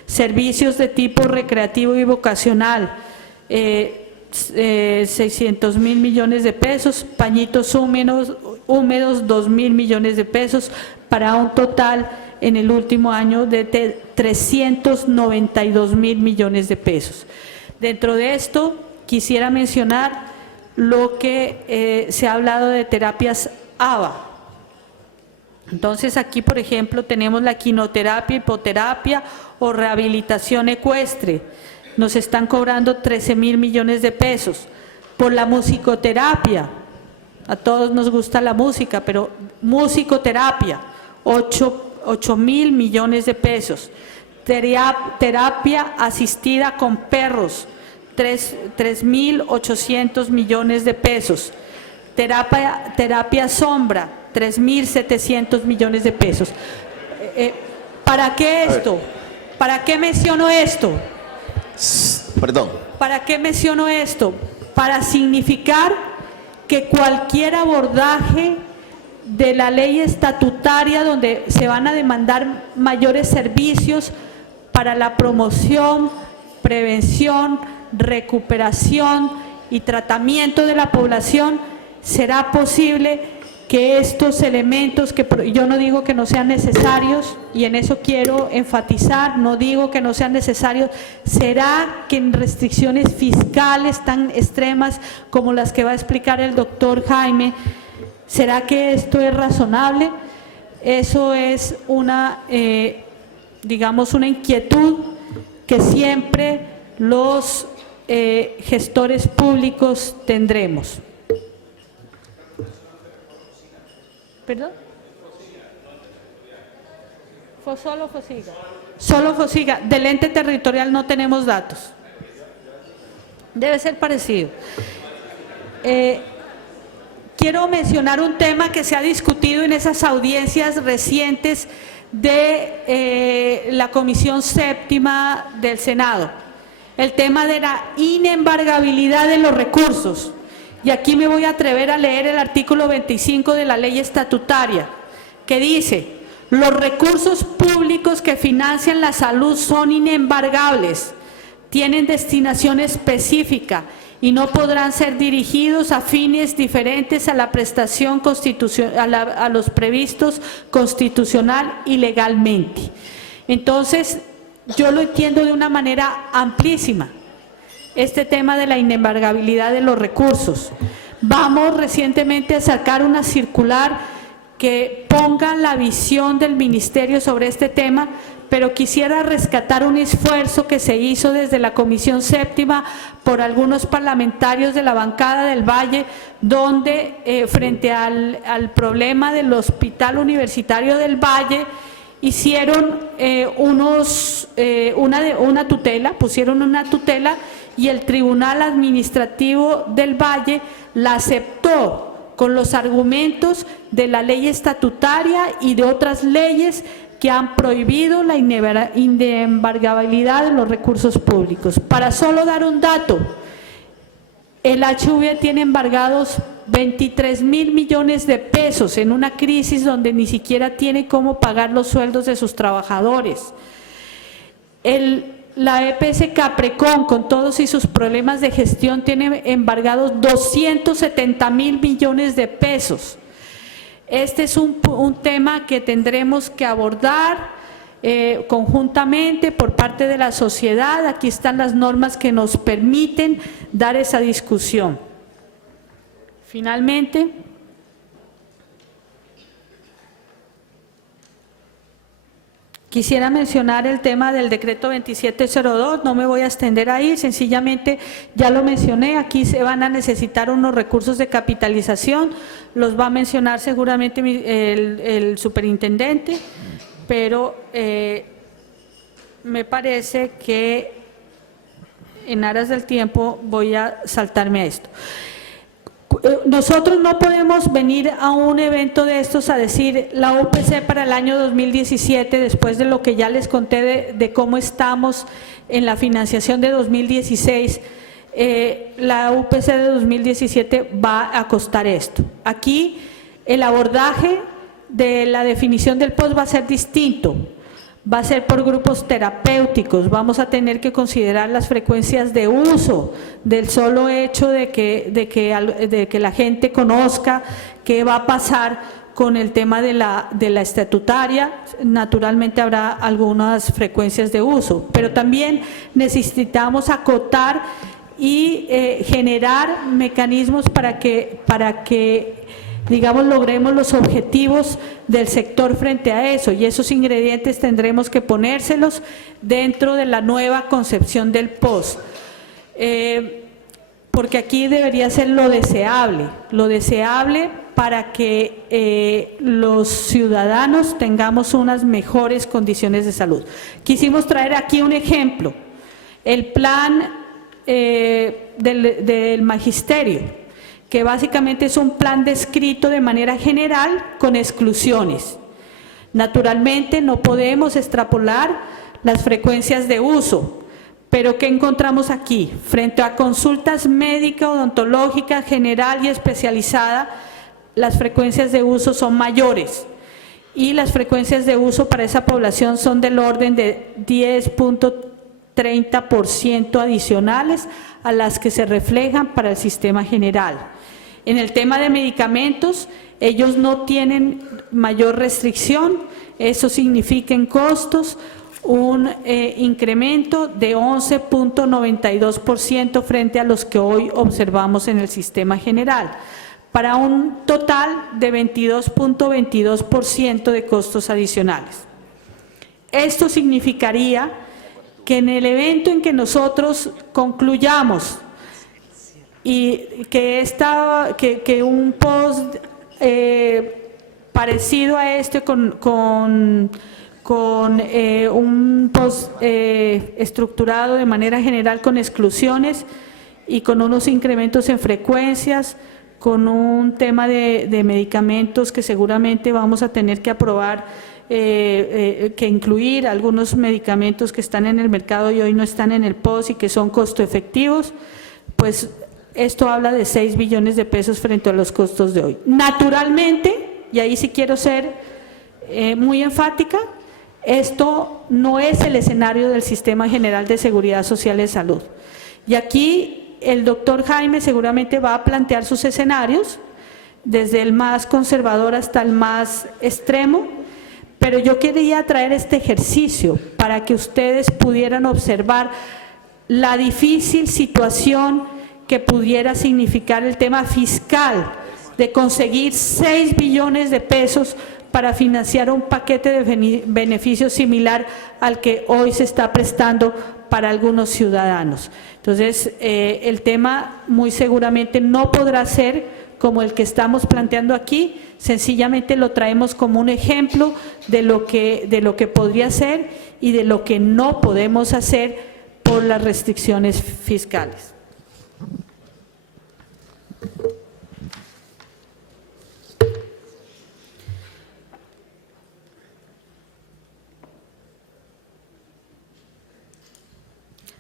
Servicios de tipo recreativo y vocacional, 600.000 millones de pesos. Pañitos húmedos, 2.000 millones de pesos, para un total en el último año de 392.000 millones de pesos. Dentro de esto quisiera mencionar lo que se ha hablado de terapias ABA. Entonces aquí, por ejemplo, tenemos la quinoterapia, hipoterapia o rehabilitación ecuestre. Nos están cobrando 13.000 millones de pesos. Por la musicoterapia, a todos nos gusta la música, pero musicoterapia, 8.000 millones de pesos. Terapia asistida con perros, 3.800 millones de pesos. Terapia sombra, 3.700 millones de pesos. ¿Para qué esto? ¿Para qué menciono esto? Perdón. ¿Para qué menciono esto? Para significar que cualquier abordaje de la ley estatutaria donde se van a demandar mayores servicios para la promoción, prevención, recuperación y tratamiento de la población, será posible que estos elementos, que yo no digo que no sean necesarios, y en eso quiero enfatizar, no digo que no sean necesarios, será que en restricciones fiscales tan extremas como las que va a explicar el doctor Jaime, ¿será que esto es razonable? Eso es una, digamos, una inquietud que siempre los gestores públicos tendremos. ¿Perdón? Solo Fosiga. Solo Fosiga. Del ente territorial no tenemos datos. Debe ser parecido. Quiero mencionar un tema que se ha discutido en esas audiencias recientes de la Comisión Séptima del Senado. El tema de la inembargabilidad de los recursos. Y aquí me voy a atrever a leer el artículo 25 de la ley estatutaria, que dice: los recursos públicos que financian la salud son inembargables, tienen destinación específica y no podrán ser dirigidos a fines diferentes a la prestación constitucional, a los previstos constitucional y legalmente. Entonces, yo lo entiendo de una manera amplísima, este tema de la inembargabilidad de los recursos. Vamos recientemente a sacar una circular que ponga la visión del ministerio sobre este tema, pero quisiera rescatar un esfuerzo que se hizo desde la Comisión Séptima por algunos parlamentarios de la bancada del Valle, donde frente al problema del Hospital Universitario del Valle, hicieron una tutela, pusieron una tutela, y el Tribunal Administrativo del Valle la aceptó con los argumentos de la ley estatutaria y de otras leyes que han prohibido la inembargabilidad de los recursos públicos. Para solo dar un dato, el HV tiene embargados 23.000 millones de pesos en una crisis donde ni siquiera tiene cómo pagar los sueldos de sus trabajadores. La EPS Caprecon, con todos y sus problemas de gestión, tiene embargados 270.000 millones de pesos. Este es un tema que tendremos que abordar conjuntamente por parte de la sociedad. Aquí están las normas que nos permiten dar esa discusión. Finalmente, quisiera mencionar el tema del decreto 2702, no me voy a extender ahí, sencillamente ya lo mencioné, aquí se van a necesitar unos recursos de capitalización, los va a mencionar seguramente el superintendente, pero me parece que en aras del tiempo voy a saltarme a esto. Nosotros no podemos venir a un evento de estos a decir la UPC para el año 2017, después de lo que ya les conté de cómo estamos en la financiación de 2016, la UPC de 2017 va a costar esto. Aquí el abordaje de la definición del POS va a ser distinto. Va a ser por grupos terapéuticos, vamos a tener que considerar las frecuencias de uso, del solo hecho de que la gente conozca qué va a pasar con el tema de la estatutaria. Naturalmente habrá algunas frecuencias de uso, pero también necesitamos acotar y generar mecanismos para que digamos, logremos los objetivos del sector frente a eso, y esos ingredientes tendremos que ponérselos dentro de la nueva concepción del POS, porque aquí debería ser lo deseable para que los ciudadanos tengamos unas mejores condiciones de salud. Quisimos traer aquí un ejemplo, el plan del magisterio, que básicamente es un plan descrito de manera general con exclusiones. Naturalmente no podemos extrapolar las frecuencias de uso, pero ¿qué encontramos aquí? Frente a consultas médicas, odontológicas, general y especializada, las frecuencias de uso son mayores y las frecuencias de uso para esa población son del orden de 10.30% adicionales a las que se reflejan para el sistema general. En el tema de medicamentos, ellos no tienen mayor restricción, eso significa en costos un incremento de 11.92% frente a los que hoy observamos en el sistema general, para un total de 22.22% de costos adicionales. Esto significaría que en el evento en que nosotros concluyamos y que un post parecido a este con un post estructurado de manera general con exclusiones y con unos incrementos en frecuencias, con un tema de medicamentos que seguramente vamos a tener que aprobar, que incluir algunos medicamentos que están en el mercado y hoy no están en el POS y que son costo efectivos, pues esto habla de 6 billones de pesos frente a los costos de hoy. Naturalmente, y ahí sí quiero ser muy enfática, esto no es el escenario del Sistema General de Seguridad Social de Salud. Y aquí el doctor Jaime seguramente va a plantear sus escenarios, desde el más conservador hasta el más extremo, pero yo quería traer este ejercicio para que ustedes pudieran observar la difícil situación que pudiera significar el tema fiscal de conseguir 6 billones de pesos para financiar un paquete de beneficios similar al que hoy se está prestando para algunos ciudadanos. Entonces, el tema muy seguramente no podrá ser como el que estamos planteando aquí, sencillamente lo traemos como un ejemplo de lo que podría ser y de lo que no podemos hacer por las restricciones fiscales.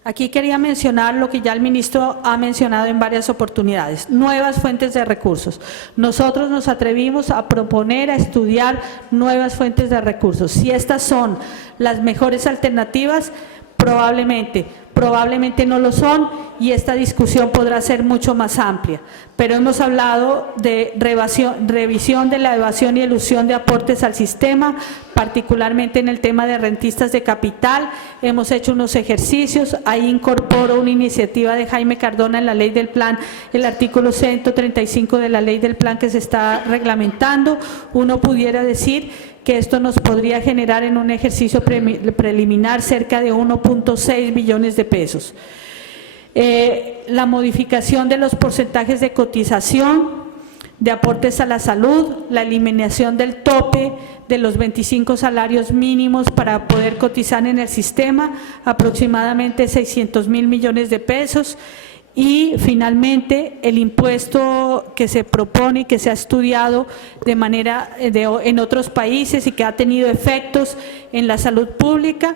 Aquí quería mencionar lo que ya el ministro ha mencionado en varias oportunidades, nuevas fuentes de recursos. Nosotros nos atrevimos a proponer, a estudiar nuevas fuentes de recursos. Si estas son las mejores alternativas, probablemente no lo son y esta discusión podrá ser mucho más amplia. Pero hemos hablado de revisión de la evasión y elusión de aportes al sistema, particularmente en el tema de rentistas de capital. Hemos hecho unos ejercicios, ahí incorporo una iniciativa de Jaime Cardona en la ley del plan, el artículo 135 de la ley del plan que se está reglamentando. Uno pudiera decir que esto nos podría generar en un ejercicio preliminar cerca de 1.6 billones de pesos. La modificación de los porcentajes de cotización, de aportes a la salud, la eliminación del tope de los 25 salarios mínimos para poder cotizar en el sistema, aproximadamente 600.000 millones de pesos. Y finalmente el impuesto que se propone y que se ha estudiado de manera en otros países y que ha tenido efectos en la salud pública,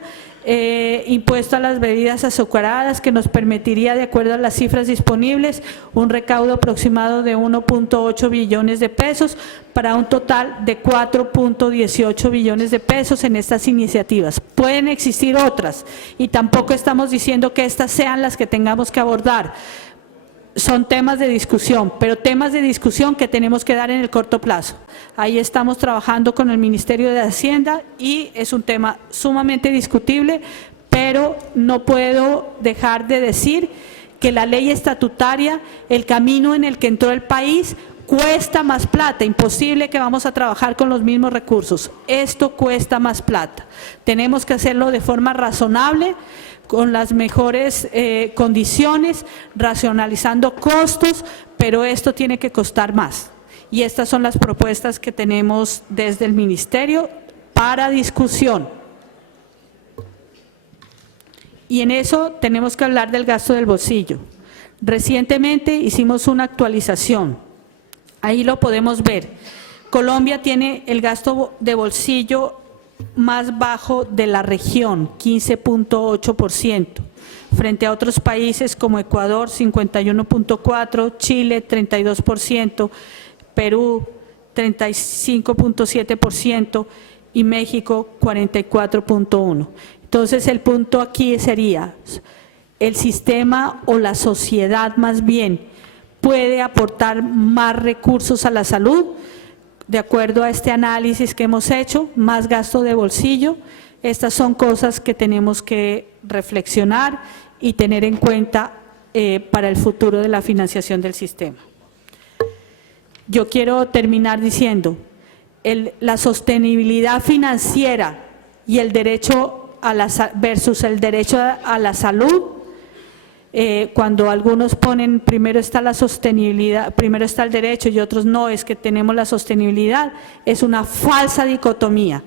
impuesto a las bebidas azucaradas, que nos permitiría, de acuerdo a las cifras disponibles, un recaudo aproximado de 1.8 billones de pesos para un total de 4.18 billones de pesos en estas iniciativas. Pueden existir otras y tampoco estamos diciendo que estas sean las que tengamos que abordar. Son temas de discusión, pero temas de discusión que tenemos que dar en el corto plazo. Ahí estamos trabajando con el Ministerio de Hacienda y es un tema sumamente discutible, pero no puedo dejar de decir que la ley estatutaria, el camino en el que entró el país, cuesta más plata. Imposible que vamos a trabajar con los mismos recursos. Esto cuesta más plata. Tenemos que hacerlo de forma razonable, con las mejores condiciones, racionalizando costos, pero esto tiene que costar más. Y estas son las propuestas que tenemos desde el Ministerio para discusión. Y en eso tenemos que hablar del gasto del bolsillo. Recientemente hicimos una actualización, ahí lo podemos ver. Colombia tiene el gasto de bolsillo más bajo de la región, 15.8%, frente a otros países como Ecuador, 51.4%, Chile, 32%, Perú, 35.7% y México, 44.1%. Entonces, el punto aquí sería, el sistema o la sociedad más bien puede aportar más recursos a la salud, de acuerdo a este análisis que hemos hecho, más gasto de bolsillo. Estas son cosas que tenemos que reflexionar y tener en cuenta para el futuro de la financiación del sistema. Yo quiero terminar diciendo, la sostenibilidad financiera y el derecho versus el derecho a la salud, cuando algunos ponen primero está la sostenibilidad, primero está el derecho y otros no, es que tenemos la sostenibilidad, es una falsa dicotomía.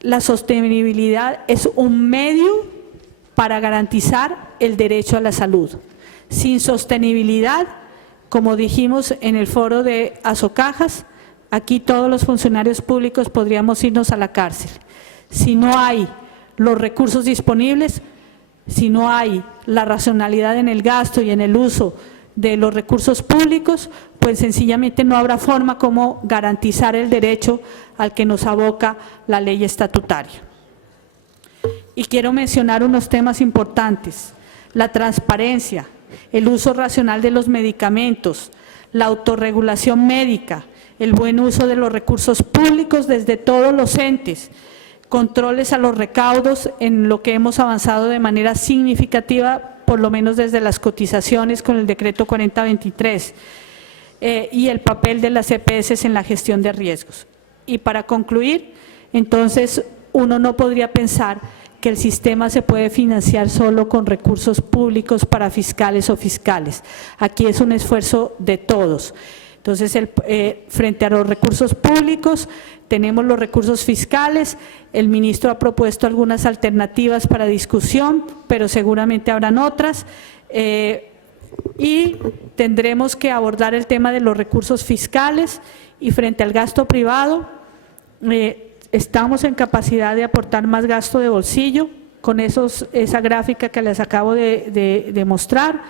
La sostenibilidad es un medio para garantizar el derecho a la salud. Sin sostenibilidad, como dijimos en el foro de Asocajas, aquí todos los funcionarios públicos podríamos irnos a la cárcel. Si no hay los recursos disponibles, si no hay la racionalidad en el gasto y en el uso de los recursos públicos, pues sencillamente no habrá forma como garantizar el derecho al que nos aboca la ley estatutaria. Y quiero mencionar unos temas importantes: la transparencia, el uso racional de los medicamentos, la autorregulación médica, el buen uso de los recursos públicos desde todos los entes, controles a los recaudos, en lo que hemos avanzado de manera significativa, por lo menos desde las cotizaciones con el decreto 4023, y el papel de las EPS en la gestión de riesgos. Y para concluir, entonces, uno no podría pensar que el sistema se puede financiar solo con recursos públicos para fiscales o fiscales. Aquí es un esfuerzo de todos. Entonces, frente a los recursos públicos, tenemos los recursos fiscales. El ministro ha propuesto algunas alternativas para discusión, pero seguramente habrán otras. Y tendremos que abordar el tema de los recursos fiscales, y frente al gasto privado, estamos en capacidad de aportar más gasto de bolsillo, con esa gráfica que les acabo de mostrar.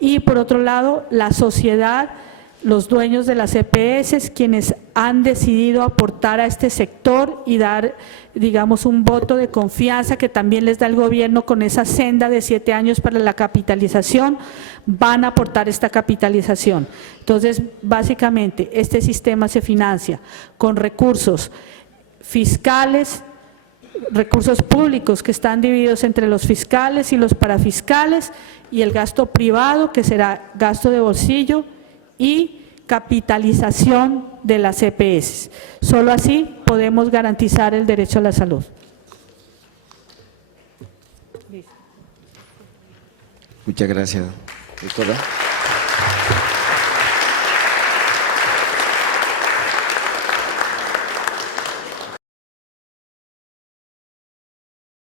Y por otro lado, la sociedad, los dueños de las EPS, quienes han decidido aportar a este sector y dar, digamos, un voto de confianza que también les da el gobierno con esa senda de 7 años para la capitalización, van a aportar esta capitalización. Entonces, básicamente, este sistema se financia con recursos fiscales, recursos públicos que están divididos entre los fiscales y los parafiscales, y el gasto privado, que será gasto de bolsillo y capitalización de las EPS. Solo así podemos garantizar el derecho a la salud. Muchas gracias, doctora.